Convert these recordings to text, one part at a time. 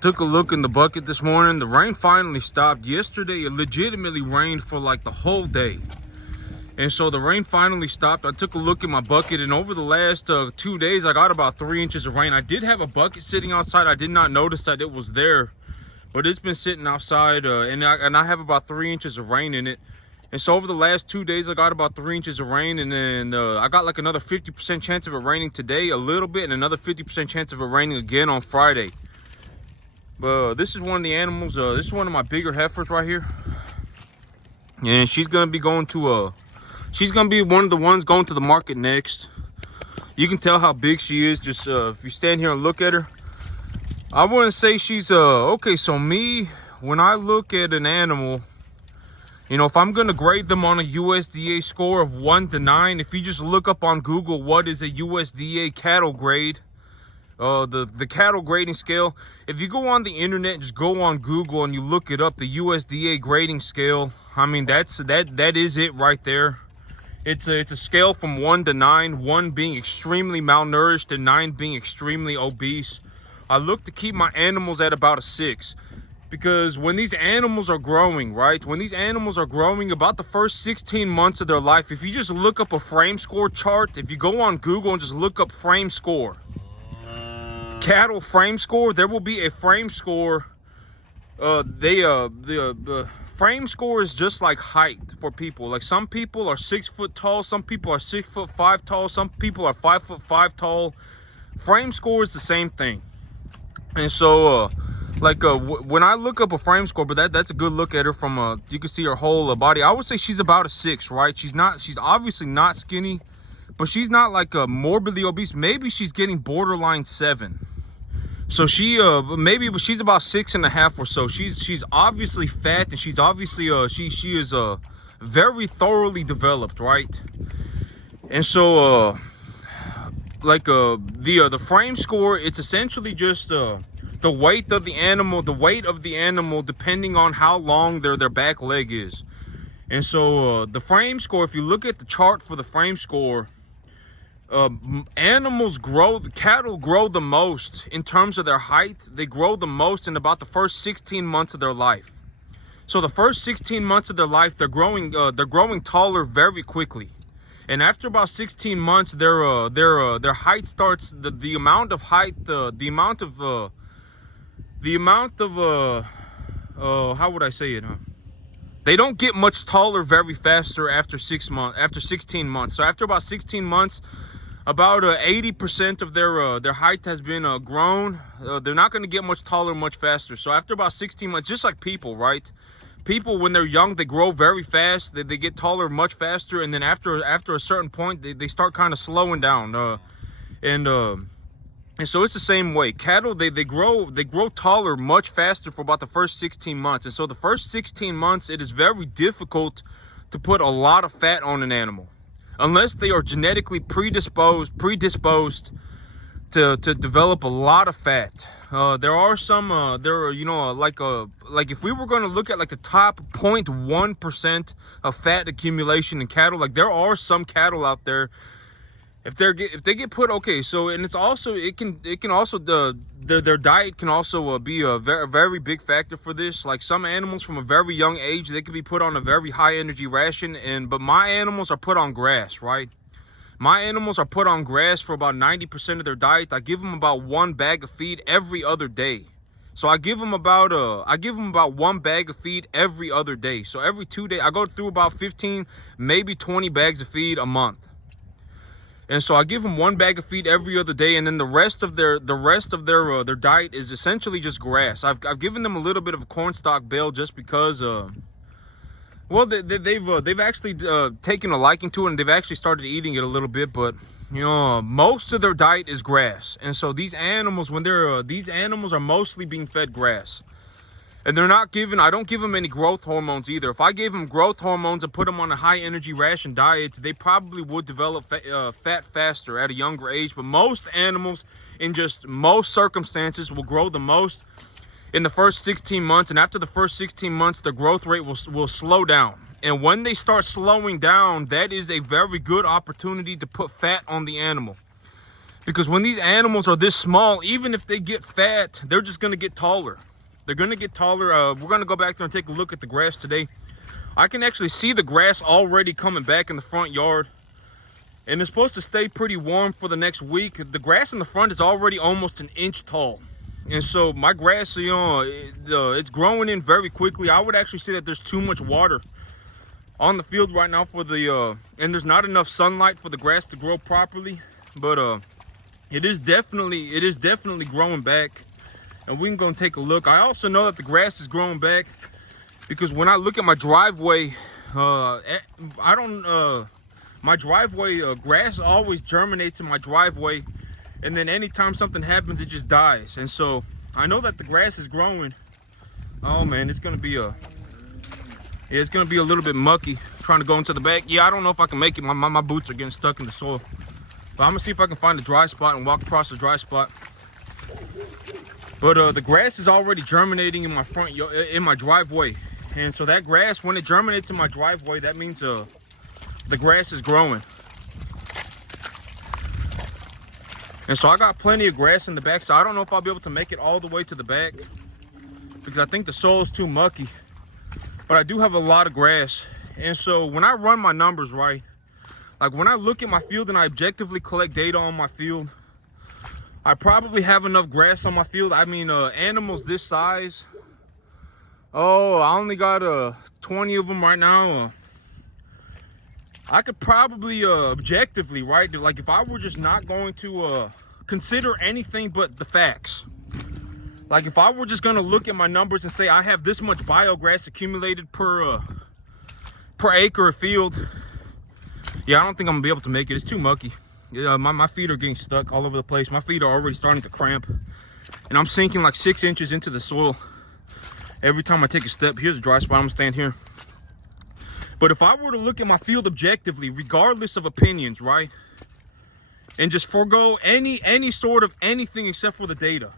Took a look in the bucket this morning. The rain finally stopped. Yesterday it legitimately rained for like the whole day, and so the rain finally stopped. I took a look in my bucket, and over the last 2 days I got about 3 inches of rain. I did have a bucket sitting outside. I did not notice that it was there, but it's been sitting outside, and I have about 3 inches of rain in it. And so over the last 2 days I got about 3 inches of rain, and then I got like another 50% chance of it raining today, a little bit, and another 50% chance of it raining again on Friday. But this is one of the animals. This is one of my bigger heifers right here, and she's gonna be going to she's gonna be one of the ones going to the market next. You can tell how big she is just if you stand here and look at her. I wouldn't say she's okay. So me, when I look at an animal, you know, if I'm gonna grade them on a USDA score of 1 to 9, if you just look up on Google what is a USDA cattle grade, the cattle grading scale, if you go on the internet, just go on Google and you look it up, the USDA grading scale, I mean, that is it right there. It's a scale from 1 to 9, 1 being extremely malnourished and 9 being extremely obese. I look to keep my animals at about a 6, because when these animals are growing, right, when these animals are growing, about the first 16 months of their life, if you just look up a frame score chart, if you go on Google and just look up frame score, cattle frame score, there will be a frame score. The frame score is just like height for people. Like, some people are 6 foot tall, some people are 6'5" tall, some people are 5'5" tall. Frame score is the same thing. And so when I look up a frame score, but that's a good look at her from you can see her whole body. I would say she's about a 6, right? She's obviously not skinny, but she's not like morbidly obese. Maybe she's getting borderline 7. So she maybe she's about 6.5 or so. She's obviously fat, and she's obviously she is very thoroughly developed, right? And so the frame score, it's essentially just the weight of the animal, depending on how long their back leg is. And so the frame score, if you look at the chart for the frame score, cattle grow the most in terms of their height. They grow the most in about the first 16 months of their life. So the first 16 months of their life, they're growing taller very quickly. And after about 16 months, their height starts, the amount of height, how would I say it, they don't get much taller very faster after 16 months. So after about 16 months, about 80% of their height has been grown. They're not going to get much taller much faster. So after about 16 months, just like people, right? People, when they're young, they grow very fast. They get taller much faster, and then after a certain point, they start kind of slowing down. And so it's the same way. Cattle, they grow taller much faster for about the first 16 months. And so the first 16 months, it is very difficult to put a lot of fat on an animal, unless they are genetically predisposed to develop a lot of fat. There are some like if we were going to look at like the top 0.1% of fat accumulation in cattle, like there are some cattle out there, if they get put, okay, so, and it's also, it can also, their diet can also be a very big factor for this. Like, some animals from a very young age, they can be put on a very high energy ration, but my animals are put on grass, right? My animals are put on grass for about 90% of their diet. I give them about 1 bag of feed every other day. So I give them about 1 bag of feed every other day. So every 2 days, I go through about 15, maybe 20 bags of feed a month. And so I give them 1 bag of feed every other day, and then the rest of their diet is essentially just grass. I've given them a little bit of a cornstalk bale just because well, they've actually taken a liking to it, and they've actually started eating it a little bit. But you know, most of their diet is grass, and so these animals, when these animals are mostly being fed grass. And I don't give them any growth hormones either. If I gave them growth hormones and put them on a high energy ration diet, they probably would develop fat faster at a younger age. But most animals, in just most circumstances, will grow the most in the first 16 months. And after the first 16 months, the growth rate will slow down. And when they start slowing down, that is a very good opportunity to put fat on the animal. Because when these animals are this small, even if they get fat, they're just going to get taller. They're going to get taller. We're going to go back there and take a look at the grass today. I can actually see the grass already coming back in the front yard. And it's supposed to stay pretty warm for the next week. The grass in the front is already almost an inch tall. And so my grass, you know, it's growing in very quickly. I would actually say that there's too much water on the field right now for the, and there's not enough sunlight for the grass to grow properly. But it is definitely growing back. And we can go and take a look. I also know that the grass is growing back because when I look at my driveway, my driveway, grass always germinates in my driveway. And then anytime something happens, it just dies. And so I know that the grass is growing. Oh man, it's gonna be a little bit mucky trying to go into the back. Yeah, I don't know if I can make it. My boots are getting stuck in the soil. But I'm gonna see if I can find a dry spot and walk across the dry spot. But the grass is already germinating in my front yard, in my driveway. And so that grass, when it germinates in my driveway, that means the grass is growing. And so I got plenty of grass in the back, so I don't know if I'll be able to make it all the way to the back because I think the soil is too mucky. But I do have a lot of grass. And so when I run my numbers right, like when I look at my field and I objectively collect data on my field, I probably have enough grass on my field. I mean, animals this size. Oh, I only got 20 of them right now. I could probably objectively, right? Like if I were just not going to consider anything but the facts. Like if I were just gonna look at my numbers and say I have this much biograss accumulated per acre of field, yeah, I don't think I'm gonna be able to make it. It's too mucky. Yeah, my feet are getting stuck all over the place. My feet are already starting to cramp. And I'm sinking like 6 inches into the soil every time I take a step. Here's a dry spot. I'm gonna stand here. But if I were to look at my field objectively, regardless of opinions, right? And just forego any sort of anything except for the data.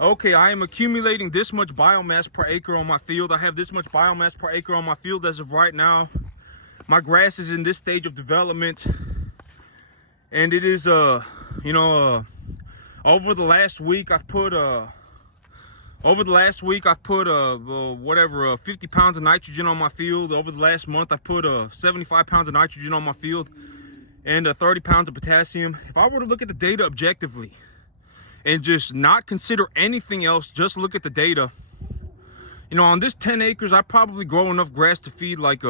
Okay, I am accumulating this much biomass per acre on my field. I have this much biomass per acre on my field as of right now. My grass is in this stage of development. And it is, over the last week, I've put, 50 pounds of nitrogen on my field. Over the last month, I put 75 pounds of nitrogen on my field and 30 pounds of potassium. If I were to look at the data objectively and just not consider anything else, just look at the data, on this 10 acres, I probably grow enough grass to feed like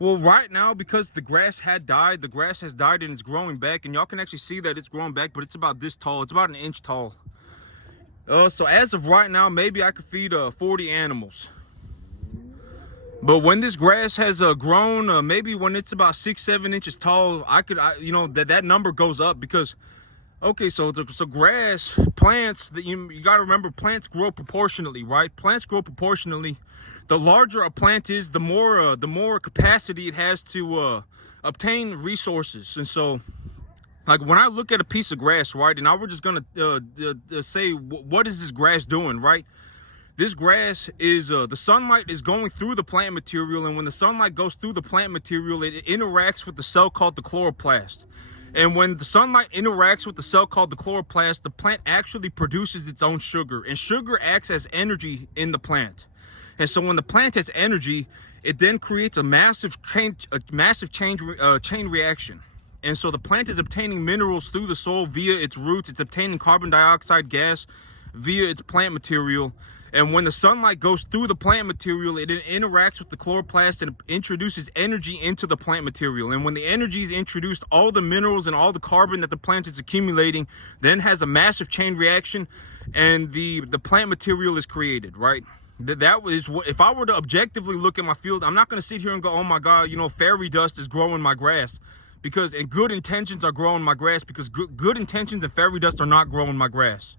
well, right now, because the grass had died, the grass has died and it's growing back, and y'all can actually see that it's growing back, but it's about this tall. It's about an inch tall. So as of right now, maybe I could feed 40 animals. But when this grass has grown, maybe when it's about 6-7 inches tall, that number goes up because, okay, so grass, plants, that you got to remember, plants grow proportionally, right? Plants grow proportionally. The larger a plant is, the more capacity it has to obtain resources. And so, like when I look at a piece of grass, right, and I were just gonna say, what is this grass doing, right? This grass is the sunlight is going through the plant material, and when the sunlight goes through the plant material, it interacts with the cell called the chloroplast. And when the sunlight interacts with the cell called the chloroplast, the plant actually produces its own sugar, and sugar acts as energy in the plant. And so when the plant has energy, it then creates a massive chain reaction. And so the plant is obtaining minerals through the soil via its roots. It's obtaining carbon dioxide gas via its plant material. And when the sunlight goes through the plant material, it interacts with the chloroplast and introduces energy into the plant material. And when the energy is introduced, all the minerals and all the carbon that the plant is accumulating then has a massive chain reaction, and the plant material is created, right? That was what, if I were to objectively look at my field, I'm not going to sit here and go, oh my God, fairy dust is growing my grass, and good intentions are growing my grass, because good intentions and fairy dust are not growing my grass.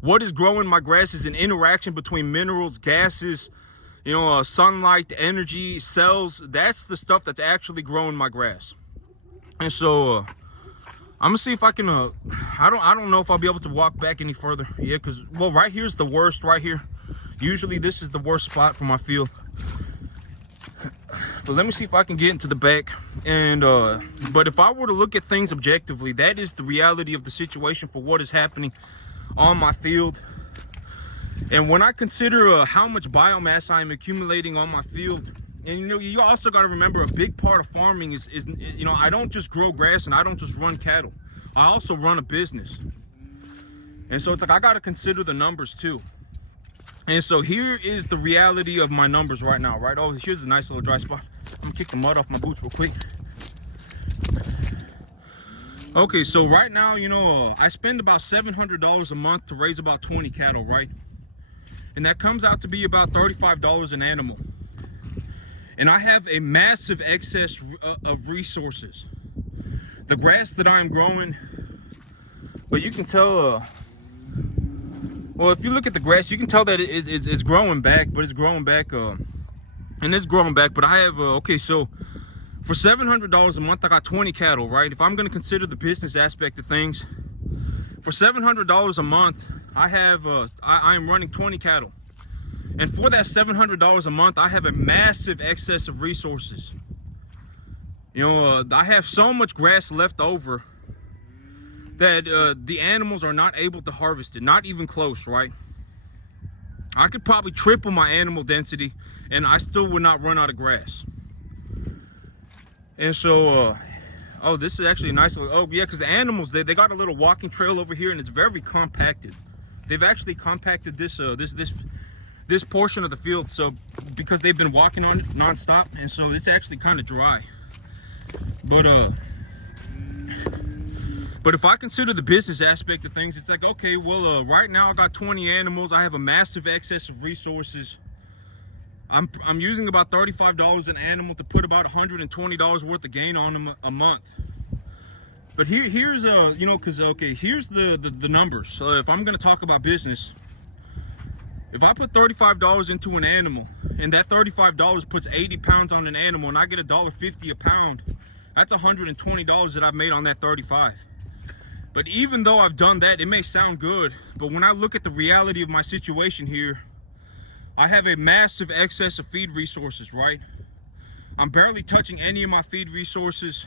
What is growing my grass is an interaction between minerals, gases, sunlight, energy, cells. That's the stuff that's actually growing my grass. And so I'm gonna see if I can. I don't know if I'll be able to walk back any further. Yeah, because right here's the worst. Right here. Usually this is the worst spot for my field. But let me see if I can get into the back. And but if I were to look at things objectively, that is the reality of the situation for what is happening on my field. And when I consider how much biomass I am accumulating on my field, and you also got to remember, a big part of farming is I don't just grow grass and I don't just run cattle. I also run a business. And so it's like I got to consider the numbers too. And so here is the reality of my numbers right now, right? Oh, here's a nice little dry spot. I'm gonna kick the mud off my boots real quick. Okay, so right now, I spend about $700 a month to raise about 20 cattle, right? And that comes out to be about $35 an animal. And I have a massive excess of resources. The grass that I am growing, but you can tell, well, if you look at the grass, you can tell that it's growing back, but it's growing back, and it's growing back. But I have, okay, so for $700 a month, I got 20 cattle, right? If I'm going to consider the business aspect of things, for $700 a month, I have, I am running 20 cattle. And for that $700 a month, I have a massive excess of resources. I have so much grass left over that the animals are not able to harvest it, not even close, right? I could probably triple my animal density and I still would not run out of grass. And so, oh, this is actually a nice little, oh yeah, because the animals, they got a little walking trail over here and it's very compacted. They've actually compacted this this portion of the field, so because they've been walking on it non-stop, and so it's actually kind of dry. But if I consider the business aspect of things, it's like, okay, well, right now I got 20 animals. I have a massive excess of resources. I'm using about $35 an animal to put about $120 worth of gain on them a month. But here's because okay, here's the numbers. So if I'm gonna talk about business, if I put $35 into an animal and that $35 puts 80 pounds on an animal and I get $1.50 a pound, that's $120 that I've made on that 35. But even though I've done that, it may sound good, but when I look at the reality of my situation here, I have a massive excess of feed resources, right? I'm barely touching any of my feed resources.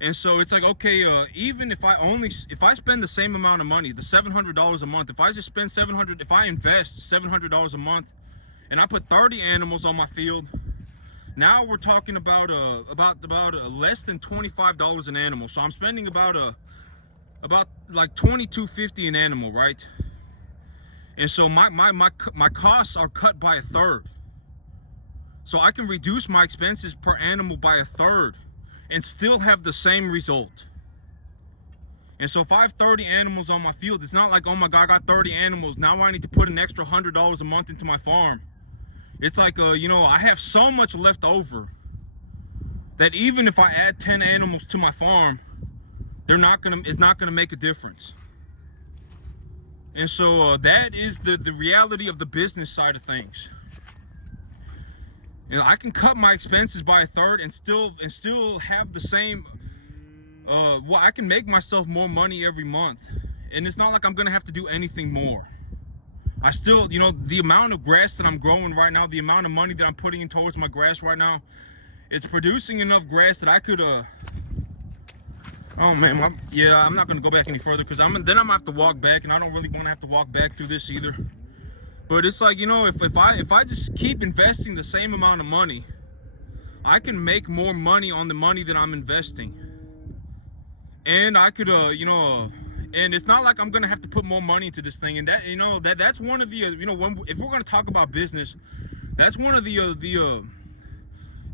And so it's like, okay, even if I spend the same amount of money, the $700 a month, if I just spend if I invest $700 a month and I put 30 animals on my field, now we're talking about less than $25 an animal. So I'm spending about like $22.50 an animal, right? And so my costs are cut by a third. So I can reduce my expenses per animal by a third and still have the same result. And so if I have 30 animals on my field, it's not like, oh my God, I got 30 animals, now I need to put an extra $100 a month into my farm. It's like, I have so much left over that even if I add 10 animals to my farm, it's not gonna make a difference. And so that is the reality of the business side of things. I can cut my expenses by a third and still have the same, well, I can make myself more money every month. And it's not like I'm gonna have to do anything more. I still, the amount of grass that I'm growing right now, the amount of money that I'm putting in towards my grass right now, it's producing enough grass that I could, oh man, I'm not gonna go back any further because then I'm gonna have to walk back, and I don't really want to have to walk back through this either. But it's like, if I just keep investing the same amount of money, I can make more money on the money that I'm investing. And I could, and it's not like I'm gonna have to put more money into this thing. And that, that's one of the, if we're gonna talk about business, that's one of the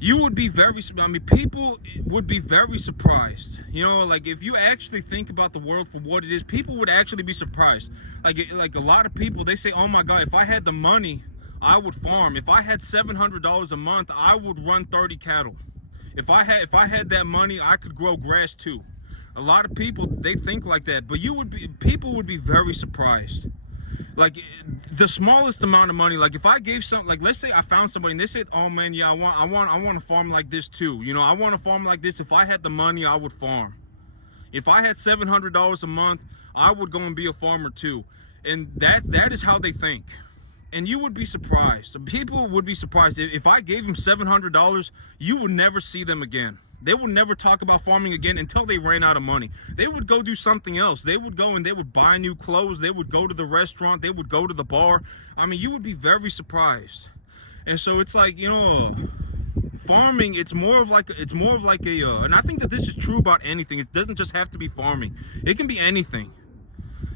you would be people would be very surprised. Like if you actually think about the world for what it is, people would actually be surprised. Like a lot of people, they say, oh my God, if I had the money, I would farm. If I had $700 a month, I would run 30 cattle. If I had that money, I could grow grass too. A lot of people, they think like that, but people would be very surprised. Like the smallest amount of money, like if I gave let's say I found somebody and they said, oh man, yeah, I want to farm like this too. I want to farm like this. If I had the money, I would farm. If I had $700 a month, I would go and be a farmer too. And that is how they think. And you would be surprised. People would be surprised. If I gave them $700, you would never see them again. They would never talk about farming again until they ran out of money. They would go do something else. They would go and they would buy new clothes. They would go to the restaurant. They would go to the bar. I mean, you would be very surprised. And so it's like, you know, farming, it's more of like a, and I think that this is true about anything. It doesn't just have to be farming. It can be anything.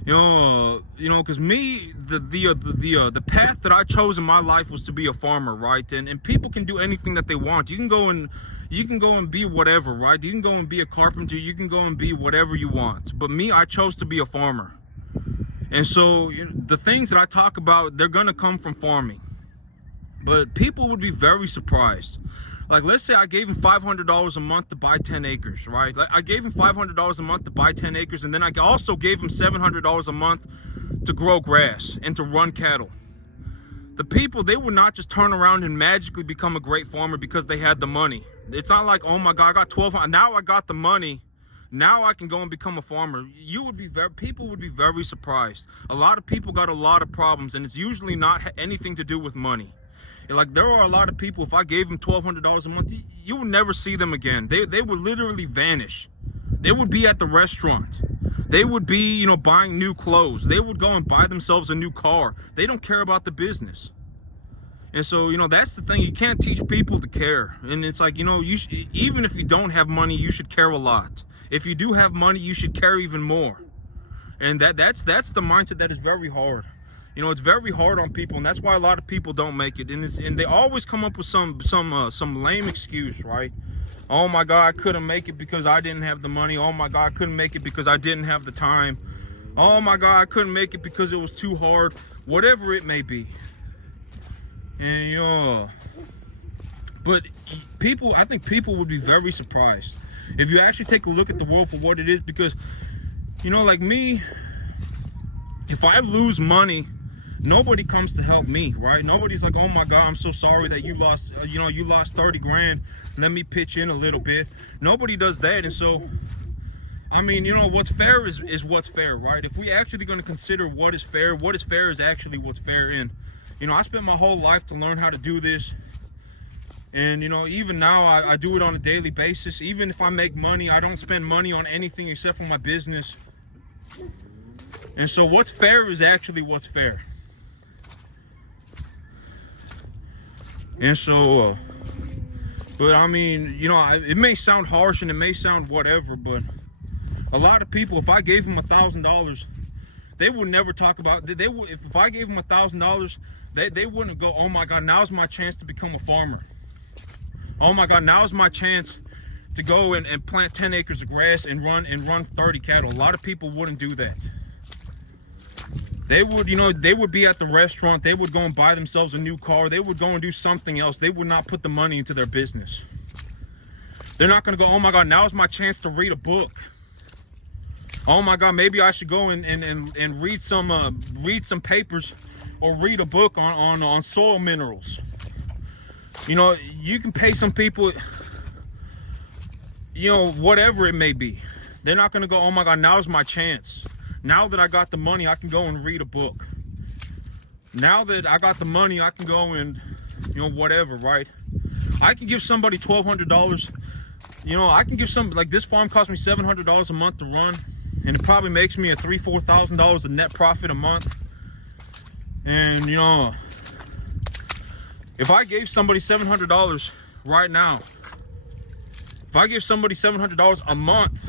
You know, because me, the path that I chose in my life was to be a farmer, right? And people can do anything that they want. You can go and be whatever, right? You can go and be a carpenter. You can go and be whatever you want. But me, I chose to be a farmer. And so, you know, the things that I talk about, they're gonna come from farming. But people would be very surprised. Like, let's say I gave him $500 a month to buy 10 acres, right? Like, I gave him $500 a month to buy 10 acres, and then I also gave him $700 a month to grow grass and to run cattle. The people, they would not just turn around and magically become a great farmer because they had the money. It's not like, oh my God, I got $1,200, now I got the money, now I can go and become a farmer. People would be very surprised. A lot of people got a lot of problems, and it's usually not anything to do with money. Like, there are a lot of people, if I gave them $1,200 a month, you would never see them again. They would literally vanish. They would be at the restaurant. They would be, you know, buying new clothes. They would go and buy themselves a new car. They don't care about the business. And so, you know, that's the thing. You can't teach people to care. And it's like, you know, even if you don't have money, you should care a lot. If you do have money, you should care even more. And that's the mindset that is very hard. You know, it's very hard on people, and that's why a lot of people don't make it. And they always come up with some lame excuse, right? Oh my God, I couldn't make it because I didn't have the money. Oh my God, I couldn't make it because I didn't have the time. Oh my God, I couldn't make it because it was too hard. Whatever it may be. And you know, but people, I think people would be very surprised if you actually take a look at the world for what it is. Because, you know, like me, if I lose money, nobody comes to help me, right? Nobody's like, oh my God, I'm so sorry that you lost, you know, you lost 30 grand. Let me pitch in a little bit. Nobody does that. And so, I mean, you know, what's fair is what's fair, right? If we actually going to consider what is fair is actually what's fair. And, you know, I spent my whole life to learn how to do this. And, you know, even now I do it on a daily basis. Even if I make money, I don't spend money on anything except for my business. And so what's fair is actually what's fair. And so, but I mean, you know, it may sound harsh and it may sound whatever, but a lot of people, if I gave them $1,000, they would never talk about, if I gave them $1,000, they wouldn't go, oh my God, now's my chance to become a farmer. Oh my God, now's my chance to go and plant 10 acres of grass and run 30 cattle. A lot of people wouldn't do that. They would, you know, they would be at the restaurant. They would go and buy themselves a new car. They would go and do something else. They would not put the money into their business. They're not going to go, oh my God, now's my chance to read a book. Oh my God, maybe I should go and read some papers or read a book on soil minerals. You know, you can pay some people, you know, whatever it may be. They're not going to go, oh my God, now's my chance. Now that I got the money, I can go and read a book. Now that I got the money, I can go and, you know, whatever, right? I can give somebody $1,200. You know, I can give some, like, this farm cost me $700 a month to run, and it probably makes me a $3,000-$4,000 of net profit a month. And, you know, if I gave somebody $700 right now, if I give somebody $700 a month,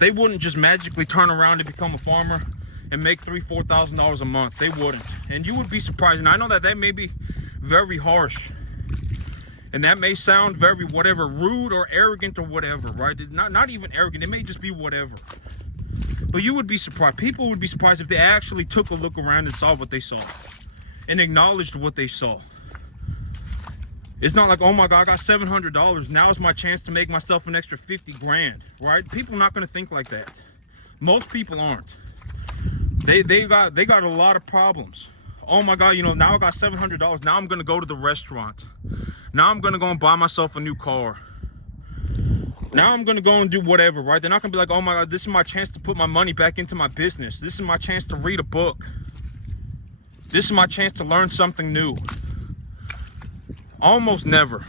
they wouldn't just magically turn around and become a farmer and make $3,000-$4,000 a month. They wouldn't. And you would be surprised. And I know that may be very harsh. And that may sound very whatever, rude or arrogant or whatever, right? Not even arrogant. It may just be whatever. But you would be surprised. People would be surprised if they actually took a look around and saw what they saw. And acknowledged what they saw. It's not like, oh my God, I got $700. Now is my chance to make myself an extra 50 grand, right? People are not going to think like that. Most people aren't. They got a lot of problems. Oh my God, you know, now I got $700. Now I'm going to go to the restaurant. Now I'm going to go and buy myself a new car. Now I'm going to go and do whatever, right? They're not going to be like, oh my God, this is my chance to put my money back into my business. This is my chance to read a book. This is my chance to learn something new. Almost never.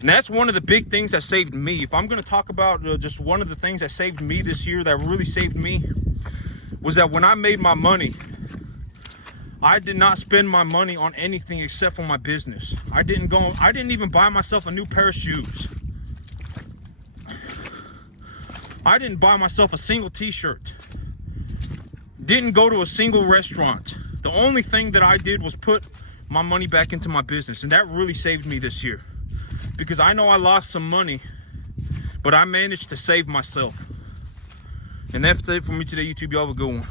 And that's one of the big things that saved me. If I'm going to talk about just one of the things that saved me this year, that really saved me, was that when I made my money, I did not spend my money on anything except for my business. I didn't even buy myself a new pair of shoes. I didn't buy myself a single t-shirt. Didn't go to a single restaurant. The only thing that I did was put my money back into my business. And that really saved me this year. Because I know I lost some money, but I managed to save myself. And that's it for me today, YouTube. Y'all have a good one.